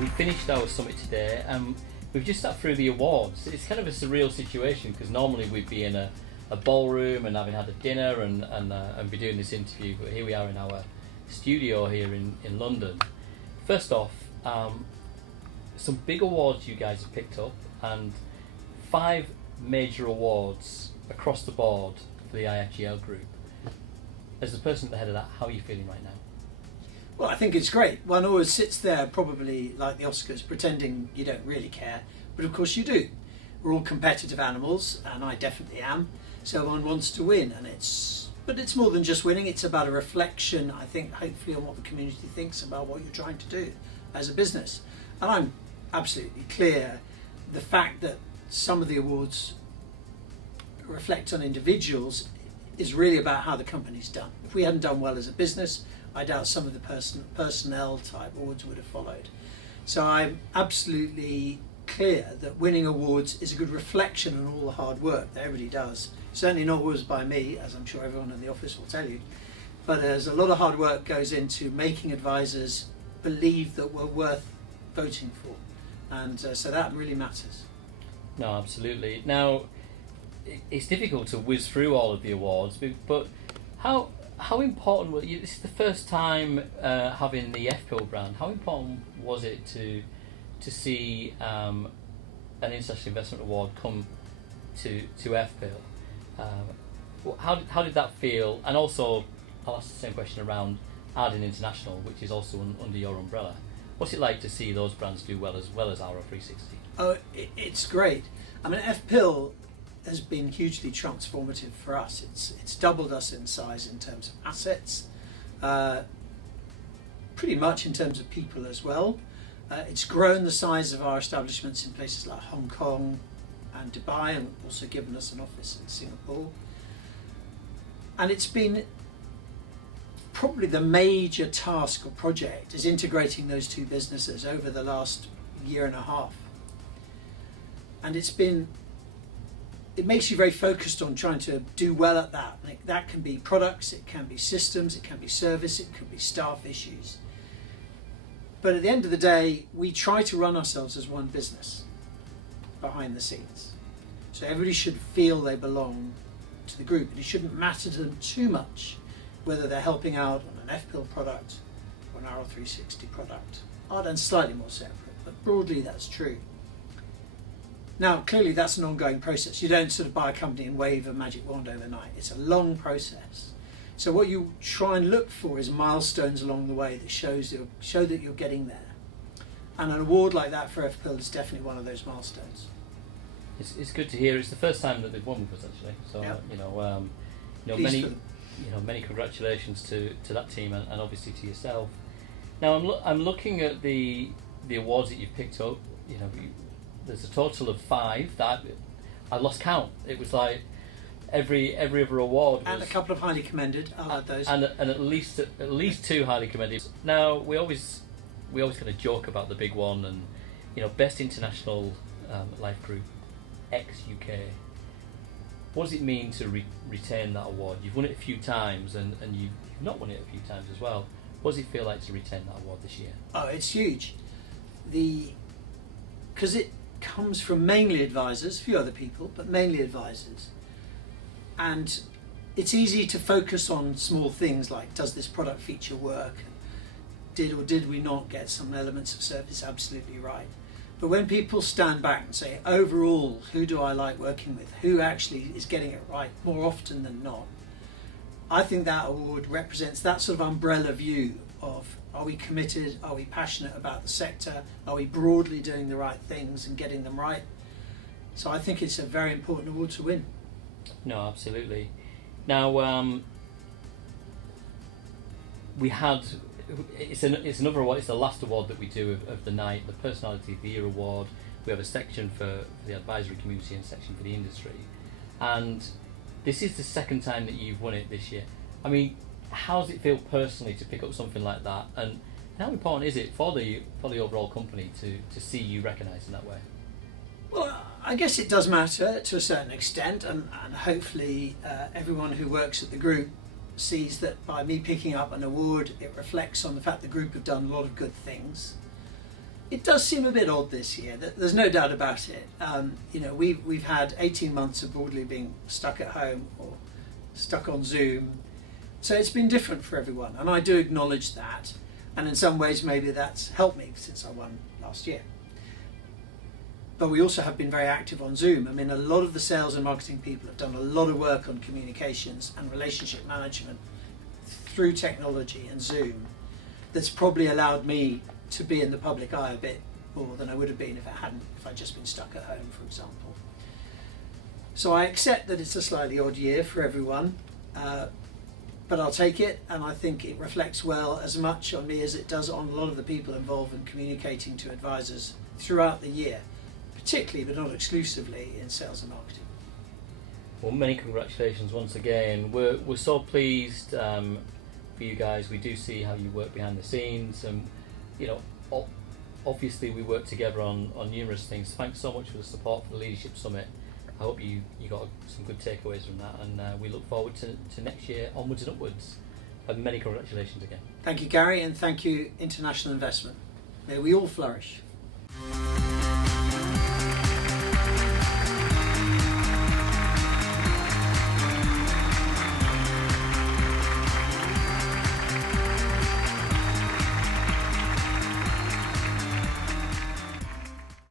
we finished our summit today and we've just sat through the awards. It's kind of a surreal situation because normally we'd be in a ballroom and having had a dinner and be doing this interview, but here we are in our studio here in London. First off, some big awards you guys have picked up and 5 major awards across the board for the IFGL group. As the person at the head of that, how are you feeling right now? Well, I think it's great. One always sits there probably like the Oscars pretending you don't really care, but of course you do. We're all competitive animals and I definitely am, so one wants to win, but it's more than just winning. It's about a reflection, I think, hopefully on what the community thinks about what you're trying to do as a business. And I'm absolutely clear the fact that some of the awards reflect on individuals is really about how the company's done. If we hadn't done well as a business, I doubt some of the personnel type awards would have followed. So I'm absolutely clear that winning awards is a good reflection on all the hard work that everybody does. Certainly not always by me, as I'm sure everyone in the office will tell you, but there's a lot of hard work goes into making advisors believe that we're worth voting for, and so that really matters. No, absolutely. Now, it's difficult to whiz through all of the awards, but how important was this is the first time having the FPIL brand. How important was it to see an international investment award come to FPIL? How did that feel? And also, I'll ask the same question around Ardan International, which is also under your umbrella. What's it like to see those brands do well as Aura 360? Oh, it's great. I mean, FPIL has been hugely transformative for us. It's doubled us in size in terms of assets, pretty much in terms of people as well. It's grown the size of our establishments in places like Hong Kong and Dubai, and also given us an office in Singapore. And it's been probably the major task or project is integrating those two businesses over the last year and a half. And it makes you very focused on trying to do well at that. Like, that can be products, it can be systems, it can be service, it could be staff issues. But at the end of the day, we try to run ourselves as one business behind the scenes. So everybody should feel they belong to the group, and it shouldn't matter to them too much whether they're helping out on an FPIL product or an Aura 360 product. Ardan's slightly more separate, but broadly that's true. Now, clearly that's an ongoing process. You don't sort of buy a company and wave a magic wand overnight. It's a long process. So what you try and look for is milestones along the way that show that you're getting there. And an award like that for FPIL is definitely one of those milestones. It's good to hear. It's the first time that they've won with us actually. So Yep. many congratulations to that team and obviously to yourself. Now I'm looking at the awards that you've picked up. There's a total of 5 that I lost count. It was like every other award was, and a couple of highly commended. I'll add those. And at least 2 highly commended. Now we always kind of joke about the big one and best international life group ex UK. What does it mean to retain that award? You've won it a few times and you've not won it a few times as well. What does it feel like to retain that award this year? Oh, it's huge. Because it comes from mainly advisors, a few other people, but mainly advisors. And it's easy to focus on small things like, does this product feature work? Did or did we not get some elements of service absolutely right? But when people stand back and say, overall, who do I like working with? Who actually is getting it right more often than not? I think that award represents that sort of umbrella view of, are we committed? Are we passionate about the sector? Are we broadly doing the right things and getting them right? So I think it's a very important award to win. No, absolutely. Now, we had, it's another award, it's the last award that we do of the night, the Personality of the Year award. We have a section for the advisory community and a section for the industry. And this is the second time that you've won it this year. I mean, how does it feel personally to pick up something like that, and how important is it for the overall company to see you recognised in that way? Well, I guess it does matter to a certain extent, and hopefully everyone who works at the group sees that by me picking up an award, it reflects on the fact the group have done a lot of good things. It does seem a bit odd this year. There's no doubt about it. We've had 18 months of broadly being stuck at home or stuck on Zoom. So it's been different for everyone, and I do acknowledge that. And in some ways, maybe that's helped me since I won last year. But we also have been very active on Zoom. I mean, a lot of the sales and marketing people have done a lot of work on communications and relationship management through technology and Zoom. That's probably allowed me to be in the public eye a bit more than I would have been if I'd just been stuck at home, for example. So I accept that it's a slightly odd year for everyone, but I'll take it, and I think it reflects well as much on me as it does on a lot of the people involved in communicating to advisors throughout the year, particularly but not exclusively in sales and marketing. Well, many congratulations once again. We're so pleased for you guys. We do see how you work behind the scenes, and obviously we work together on numerous things. Thanks so much for the support for the Leadership Summit. I hope you got some good takeaways from that, and we look forward to next year, onwards and upwards. And many congratulations again. Thank you, Gary, and thank you, International Investment. May we all flourish.